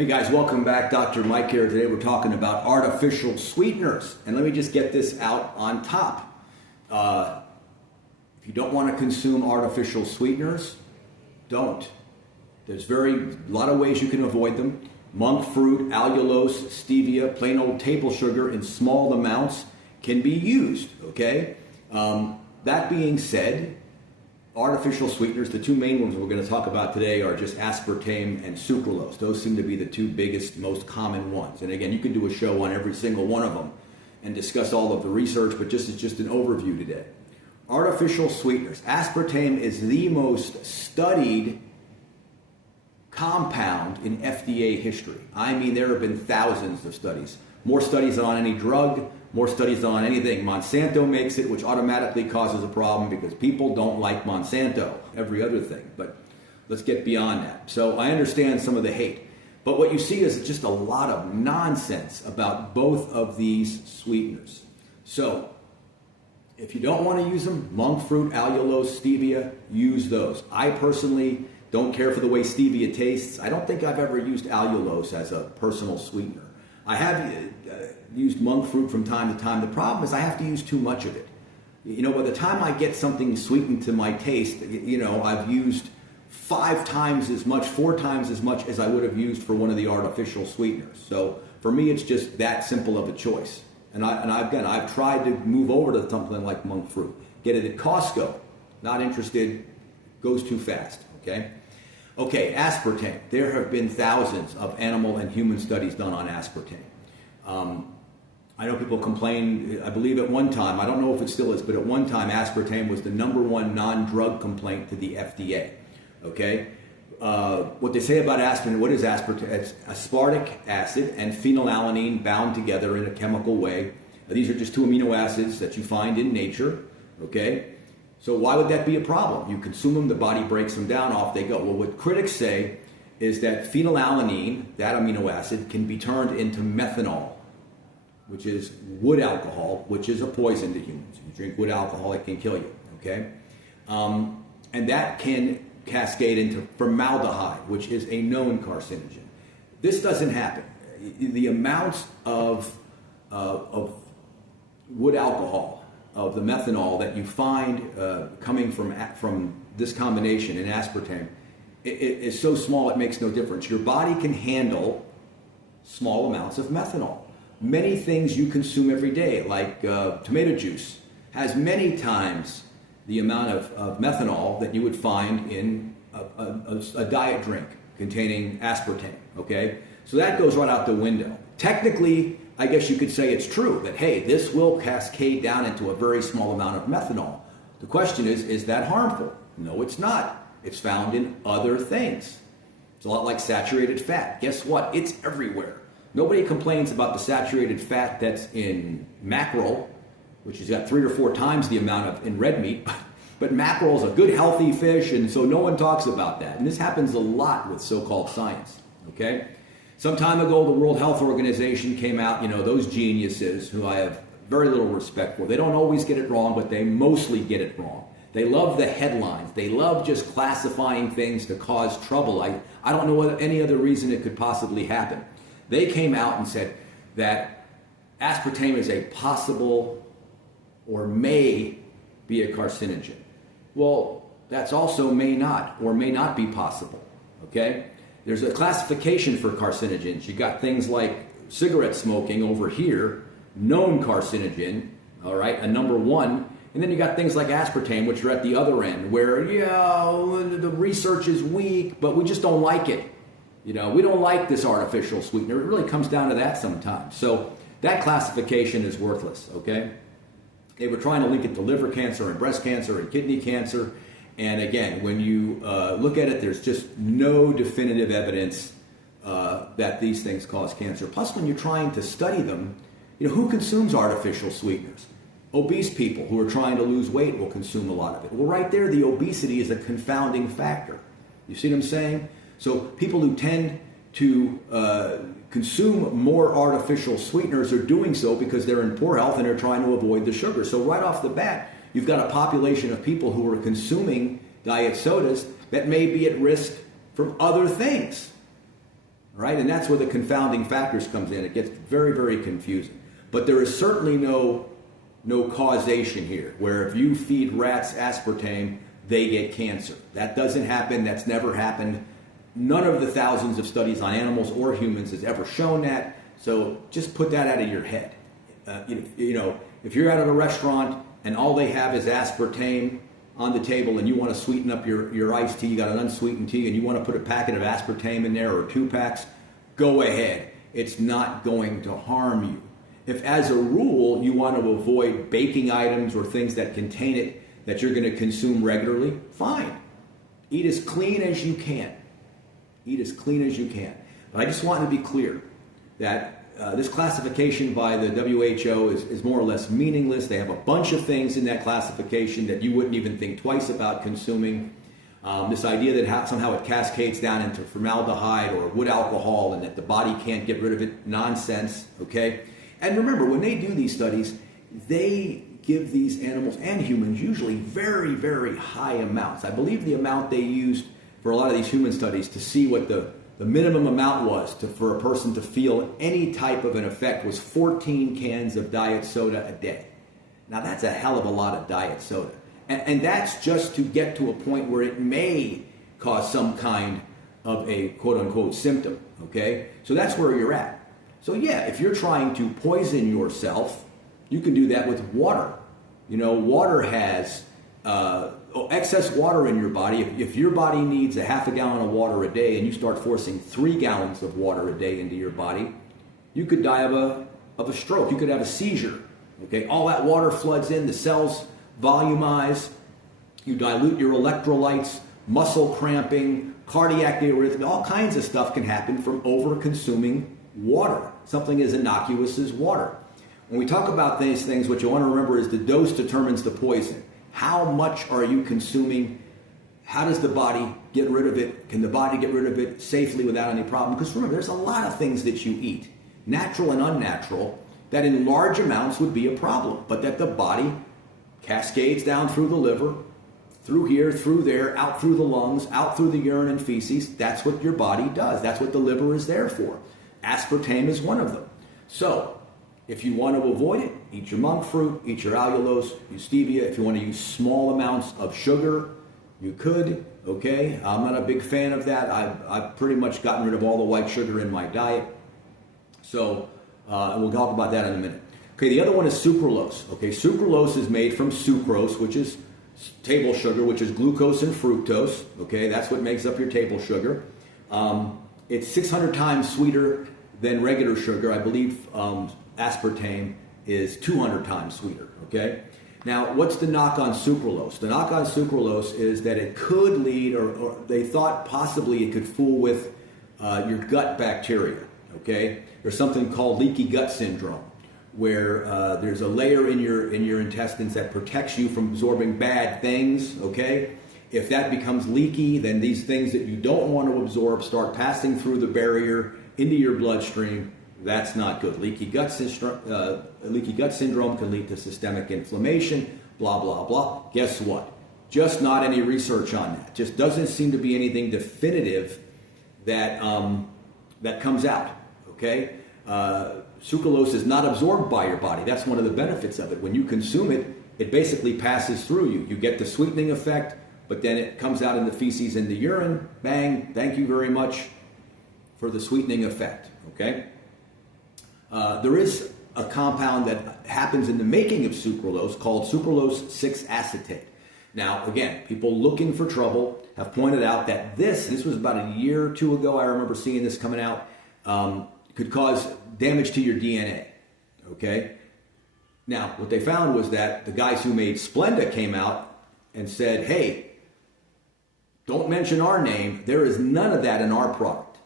Hey guys, welcome back. Dr. Mike here. Today we're talking about artificial sweeteners. And let me just get this out on top. If you don't want to consume artificial sweeteners, don't. There's a lot of ways you can avoid them. Monk fruit, allulose, stevia, plain old table sugar in small amounts can be used, okay? That being said, artificial sweeteners, the two main ones we're going to talk about today are just aspartame and sucralose. Those seem to be the two biggest, most common ones. And again, you can do a show on every single one of them and discuss all of the research, but it's just an overview today. Artificial sweeteners. Aspartame is the most studied compound in FDA history. I mean, there have been thousands of studies. More studies on any drug, more studies on anything. Monsanto makes it, which automatically causes a problem because people don't like Monsanto, every other thing. But let's get beyond that. So I understand some of the hate. But what you see is just a lot of nonsense about both of these sweeteners. So if you don't want to use them, monk fruit, allulose, stevia, use those. I personally don't care for the way stevia tastes. I don't think I've ever used allulose as a personal sweetener. I have used monk fruit from time to time. The problem is I have to use too much of it. You know, by the time I get something sweetened to my taste, you know, I've used 4 times as much as I would have used for one of the artificial sweeteners. So for me, it's just that simple of a choice. And I've tried to move over to something like monk fruit. Get it at Costco. Not interested. Goes too fast. Okay. Okay, aspartame. There have been thousands of animal and human studies done on aspartame. I know people complain, I believe at one time, I don't know if it still is, but at one time aspartame was the #1 non-drug complaint to the FDA. Okay? What they say about aspartame, what is aspartame? It's aspartic acid and phenylalanine bound together in a chemical way. These are just 2 amino acids that you find in nature. Okay? So why would that be a problem? You consume them, the body breaks them down, off they go. Well, what critics say is that phenylalanine, that amino acid, can be turned into methanol, which is wood alcohol, which is a poison to humans. If you drink wood alcohol, it can kill you, okay? And that can cascade into formaldehyde, which is a known carcinogen. This doesn't happen. The amounts of wood alcohol, of the methanol that you find coming from this combination in aspartame, it is so small it makes no difference. Your body can handle small amounts of methanol. Many things you consume every day, like tomato juice, has many times the amount of methanol that you would find in a diet drink containing aspartame, okay? So that goes right out the window. Technically, I guess you could say it's true that, hey, this will cascade down into a very small amount of methanol. The question is that harmful? No, it's not. It's found in other things. It's a lot like saturated fat. Guess what? It's everywhere. Nobody complains about the saturated fat that's in mackerel, which has got 3 or 4 times the amount in red meat, but mackerel is a good, healthy fish, and so no one talks about that. And this happens a lot with so-called science, okay? Some time ago, the World Health Organization came out, you know, those geniuses who I have very little respect for. They don't always get it wrong, but they mostly get it wrong. They love the headlines. They love just classifying things to cause trouble. I don't know any other reason it could possibly happen. They came out and said that aspartame is a possible or may be a carcinogen. Well, that's also may not or may not be possible, okay? There's a classification for carcinogens. You got things like cigarette smoking over here, known carcinogen, all right, a #1. And then you got things like aspartame, which are at the other end, where, yeah, the research is weak, but we just don't like it. You know, we don't like this artificial sweetener. It really comes down to that sometimes. So that classification is worthless, okay? They were trying to link it to liver cancer and breast cancer and kidney cancer. And again, when you look at it, there's just no definitive evidence that these things cause cancer. Plus, when you're trying to study them, you know, who consumes artificial sweeteners? Obese people who are trying to lose weight will consume a lot of it. Well, right there, the obesity is a confounding factor. You see what I'm saying? So people who tend to consume more artificial sweeteners are doing so because they're in poor health and they're trying to avoid the sugar. So right off the bat, you've got a population of people who are consuming diet sodas that may be at risk from other things. right? And that's where the confounding factors comes in. It gets very, very confusing. But there is certainly no causation here, where if you feed rats aspartame, they get cancer. That doesn't happen. That's never happened. None of the thousands of studies on animals or humans has ever shown that. So just put that out of your head. If you're out at a restaurant and all they have is aspartame on the table and you want to sweeten up your iced tea, you got an unsweetened tea, and you want to put a packet of aspartame in there or 2 packs, go ahead. It's not going to harm you. If as a rule you want to avoid baking items or things that contain it that you're going to consume regularly, fine. Eat as clean as you can. Eat as clean as you can. But I just want to be clear that this classification by the WHO is more or less meaningless. They have a bunch of things in that classification that you wouldn't even think twice about consuming. This idea that somehow it cascades down into formaldehyde or wood alcohol and that the body can't get rid of it, nonsense, okay? And remember, when they do these studies, they give these animals and humans usually very, very high amounts. I believe the amount they used for a lot of these human studies to see what the minimum amount was for a person to feel any type of an effect was 14 cans of diet soda a day. Now that's a hell of a lot of diet soda. And that's just to get to a point where it may cause some kind of a quote-unquote symptom, okay? So that's where you're at. So yeah, if you're trying to poison yourself, you can do that with water. Water has excess water in your body. If your body needs a half a gallon of water a day and you start forcing 3 gallons of water a day into your body, you could die of a stroke. You could have a seizure. Okay, all that water floods in, the cells volumize, you dilute your electrolytes, muscle cramping, cardiac arrhythmia, all kinds of stuff can happen from over-consuming water. Something as innocuous as water. When we talk about these things, what you want to remember is the dose determines the poison. How much are you consuming? How does the body get rid of it? Can the body get rid of it safely without any problem? Because remember, there's a lot of things that you eat, natural and unnatural, that in large amounts would be a problem, but that the body cascades down through the liver, through here, through there, out through the lungs, out through the urine and feces. That's what your body does. That's what the liver is there for. Aspartame is one of them. So, if you want to avoid it, eat your monk fruit, eat your allulose, use stevia. If you want to use small amounts of sugar, you could, okay? I'm not a big fan of that. I've pretty much gotten rid of all the white sugar in my diet. So, we'll talk about that in a minute. Okay, the other one is sucralose. Okay, sucralose is made from sucrose, which is table sugar, which is glucose and fructose. Okay, that's what makes up your table sugar. It's 600 times sweeter than regular sugar. I believe aspartame is 200 times sweeter, okay? Now, what's the knock on sucralose? The knock on sucralose is that it could lead, or they thought possibly it could fool with your gut bacteria, okay? There's something called leaky gut syndrome, where there's a layer in your intestines that protects you from absorbing bad things, okay? If that becomes leaky, then these things that you don't want to absorb start passing through the barrier into your bloodstream. That's not good. Leaky gut syndrome can lead to systemic inflammation, blah, blah, blah. Guess what? Just not any research on that. Just doesn't seem to be anything definitive that, that comes out, okay? Sucralose is not absorbed by your body. That's one of the benefits of it. When you consume it, it basically passes through you. You get the sweetening effect, but then it comes out in the feces and the urine. Bang, thank you very much for the sweetening effect, okay? There is a compound that happens in the making of sucralose called sucralose 6-acetate. Now, again, people looking for trouble have pointed out that this was about a year or two ago, I remember seeing this coming out, could cause damage to your DNA, okay? Now, what they found was that the guys who made Splenda came out and said, hey, don't mention our name. There is none of that in our product.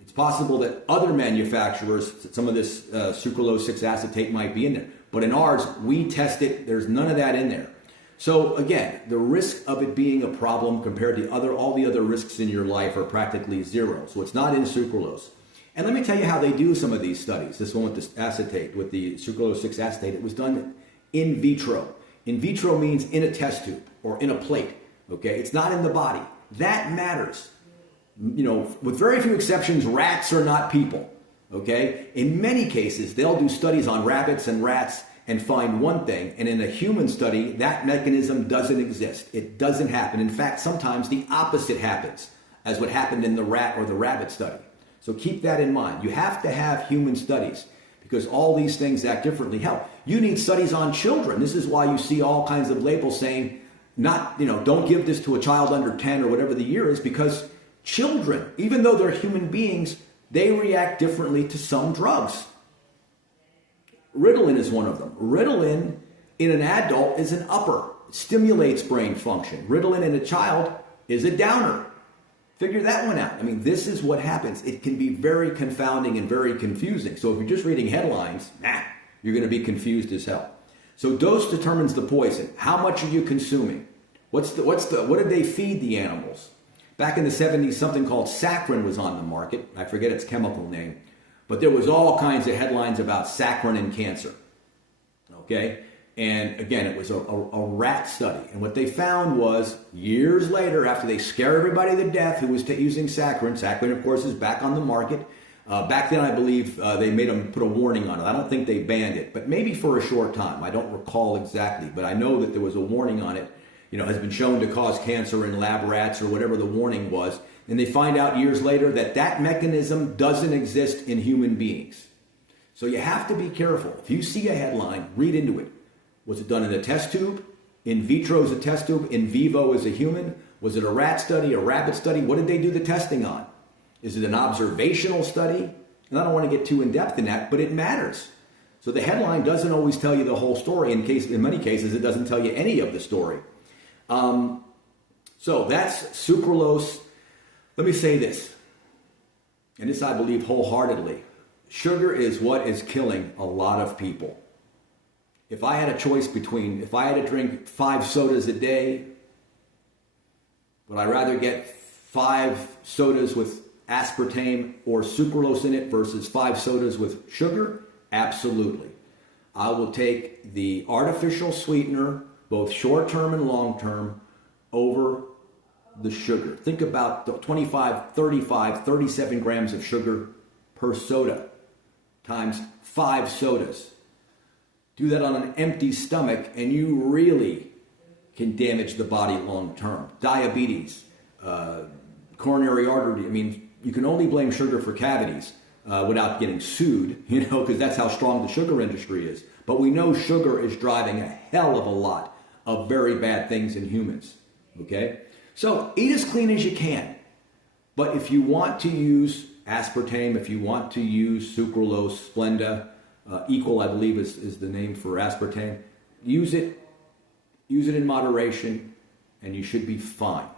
It's possible that other manufacturers, some of this sucralose 6-acetate might be in there. But in ours, we test it. There's none of that in there. So again, the risk of it being a problem compared to all the other risks in your life are practically zero. So it's not in sucralose. And let me tell you how they do some of these studies. This one with the acetate, with the sucralose 6-acetate, it was done in vitro. In vitro means in a test tube or in a plate. Okay, it's not in the body. That matters. with very few exceptions, rats are not people. Okay? In many cases, they'll do studies on rabbits and rats and find one thing, and in a human study, that mechanism doesn't exist. It doesn't happen. In fact, sometimes the opposite happens, as what happened in the rat or the rabbit study. So keep that in mind. You have to have human studies because all these things act differently. Hell, you need studies on children. This is why you see all kinds of labels saying, don't give this to a child under 10 or whatever the year is, because children, even though they're human beings, they react differently to some drugs. Ritalin is one of them. Ritalin in an adult is an upper. It stimulates brain function. Ritalin in a child is a downer. Figure that one out. I mean, this is what happens. It can be very confounding and very confusing. So if you're just reading headlines, you're going to be confused as hell. So dose determines the poison. How much are you consuming? What did they feed the animals? Back in the 70s, something called saccharin was on the market. I forget its chemical name. But there was all kinds of headlines about saccharin and cancer. Okay? And again, it was a rat study. And what they found was, years later, after they scare everybody to death who was using saccharin, of course, is back on the market. Back then, I believe they made them put a warning on it. I don't think they banned it, but maybe for a short time. I don't recall exactly, but I know that there was a warning on it. Has been shown to cause cancer in lab rats or whatever the warning was. And they find out years later that mechanism doesn't exist in human beings. So you have to be careful. If you see a headline, read into it. Was it done in a test tube? In vitro is a test tube. In vivo is a human. Was it a rat study, a rabbit study? What did they do the testing on? Is it an observational study? And I don't want to get too in depth in that, but it matters. So the headline doesn't always tell you the whole story. In many cases, it doesn't tell you any of the story. So that's sucralose. Let me say this, and this I believe wholeheartedly. Sugar is what is killing a lot of people. If I had a choice if I had to drink 5 sodas a day, would I rather get 5 sodas with aspartame or sucralose in it versus 5 sodas with sugar? Absolutely. I will take the artificial sweetener, both short-term and long-term, over the sugar. Think about 25, 35, 37 grams of sugar per soda times 5 sodas. Do that on an empty stomach and you really can damage the body long-term. Diabetes, coronary artery. I mean, you can only blame sugar for cavities without getting sued, because that's how strong the sugar industry is. But we know sugar is driving a hell of a lot of very bad things in humans, okay? So eat as clean as you can. But if you want to use aspartame, if you want to use sucralose, Splenda, Equal, I believe is the name for aspartame, use it in moderation, and you should be fine.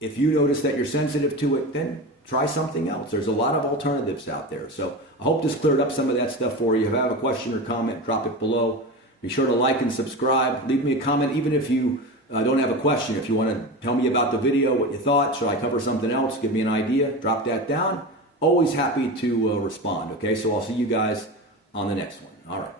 If you notice that you're sensitive to it, then try something else. There's a lot of alternatives out there. So I hope this cleared up some of that stuff for you. If you have a question or comment, drop it below. Be sure to like and subscribe. Leave me a comment, even if you don't have a question. If you want to tell me about the video, what you thought, should I cover something else, give me an idea, drop that down. Always happy to respond, okay? So I'll see you guys on the next one. All right.